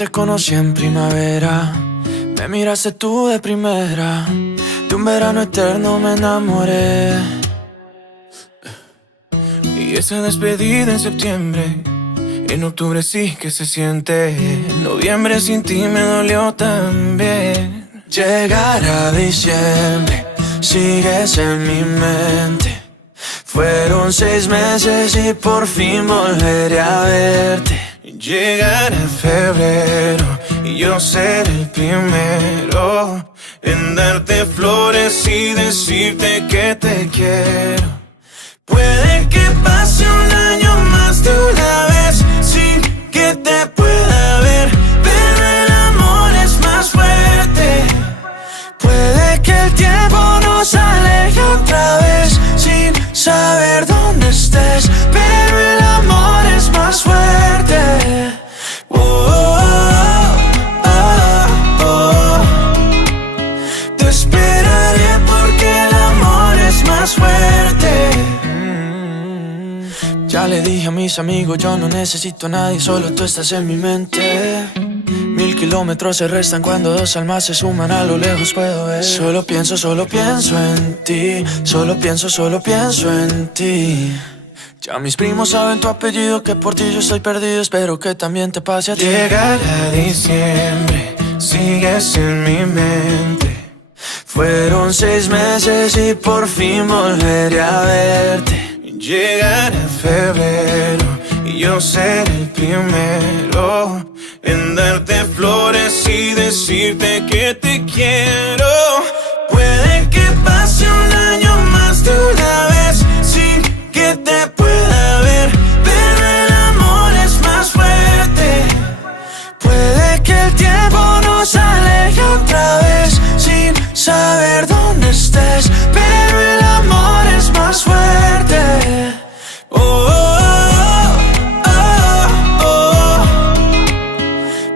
te conocí en primavera, me miraste tú de primera. De un verano eterno me enamoré. Y esa despedida en septiembre, en octubre sí que se siente. En noviembre sin ti me dolió también. Llegar a diciembre, sigues en mi mente. Fueron 6 meses y por fin volveré a verte. Llegar a febrero y yo ser el primero en darte flores y decirte que te quiero. Puede que pase un año más de una vez sin que te pueda ver, pero el amor es más fuerte. Puede que el tiempo nos aleje otra vez sin saber dónde estés, pero el amor es más fuerte. Oh, oh, oh, oh. Te esperaré porque el amor es más fuerte. Ya le dije a mis amigos, yo no necesito a nadie, solo tú estás en mi mente. 1000 kilómetros se restan cuando dos almas se suman, a lo lejos puedo ver. Solo pienso en ti, solo pienso en ti. Ya mis primos saben tu apellido, que por ti yo estoy perdido, espero que también te pase a ti. Llegará diciembre, sigues en mi mente. Fueron 6 meses y por fin volveré a verte. Llegará febrero y yo seré el primero en darte flores y decirte que te quiero. Puede que pase un año más de una vez sin que te pueda ver, pero el amor es más fuerte. Puede que el tiempo nos aleje otra vez sin saber dónde estés, pero el amor es más fuerte. Oh, oh, oh, oh.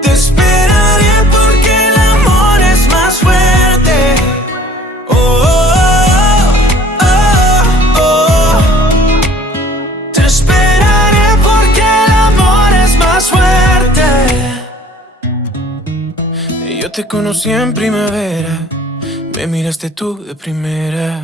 Te esperaré porque el amor es más fuerte. Oh, oh, oh. Te esperaré porque el amor es más fuerte. Yo te conocí en primavera, me miraste tú de primera.